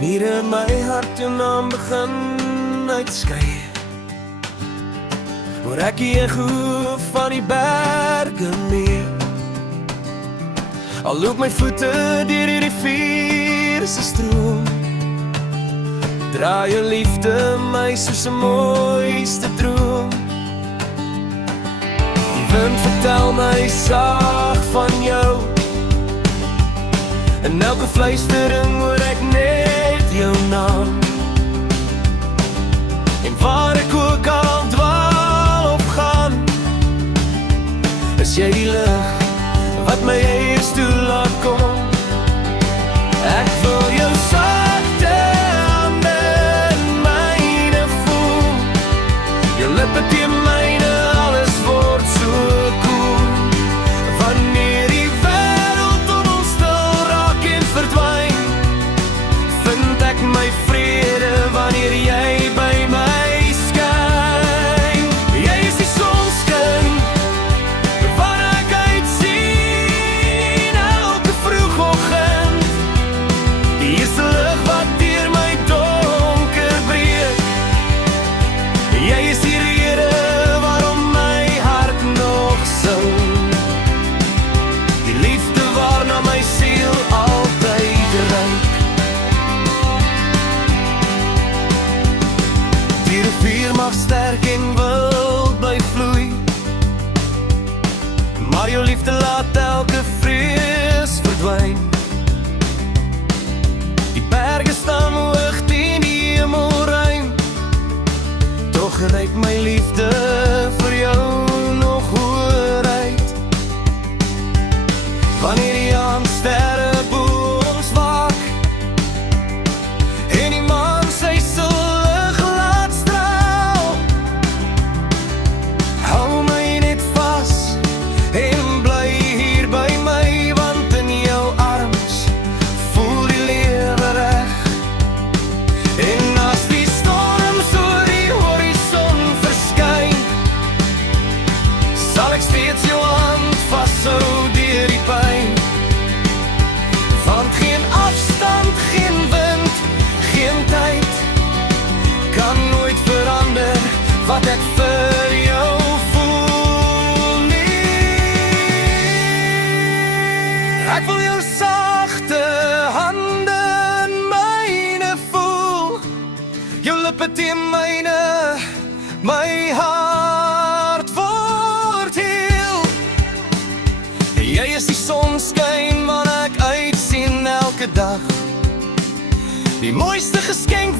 Hier in my hart jou naam begin uitskei, hoor ek die echo van die berge meer. Al loop my voete deur die rivier se stroom, dra jou liefde my soos 'n mooiste droom. Die wind vertel my saag van jou, en elke fluistering hoor ek net jou naam. En waar ek ook al dwaal of gaan, is jy die lig wat my eers toe laat kom. Ek wil jou sagte hande in myne voel, jou lippe teen myne, alles word so koel. Wanneer die wêreld om ons stil raak en verdwyn, vind ek my vrede wanneer jy by my skyn. Jy is die sonskyn wat ek uitsien elke vroegoggend, die eerste lig wat deur my donker breek. Jy is die rede waarom my hart nog sing, die liefde waarna my siel altyd reik. Die rivier mag sterk en wild bly vloei, maar jou liefde laat elke vrees verdwyn. Die berge staan hoog teen die hemelruim, tog reik my liefde vir jou nog hoër uit. Wanneer die aandsterre bo ons waak, en die maan sy lig laat straal, hou my net vas en bly hier by my, want in jou arms voel die lewe reg. En as die storms oor die horison verskyn, sal ek steeds jou hand vashou deur die pyn. Want geen afstand, geen wind, geen tyd kan nooit verander wat ek vir jou voel nie. Ek wil jou sagte hande in myne voel, jou lippe teen myne, my hart word heel. Jy is die sonskyn wat ek uitsien elke dag, die mooiste geskenk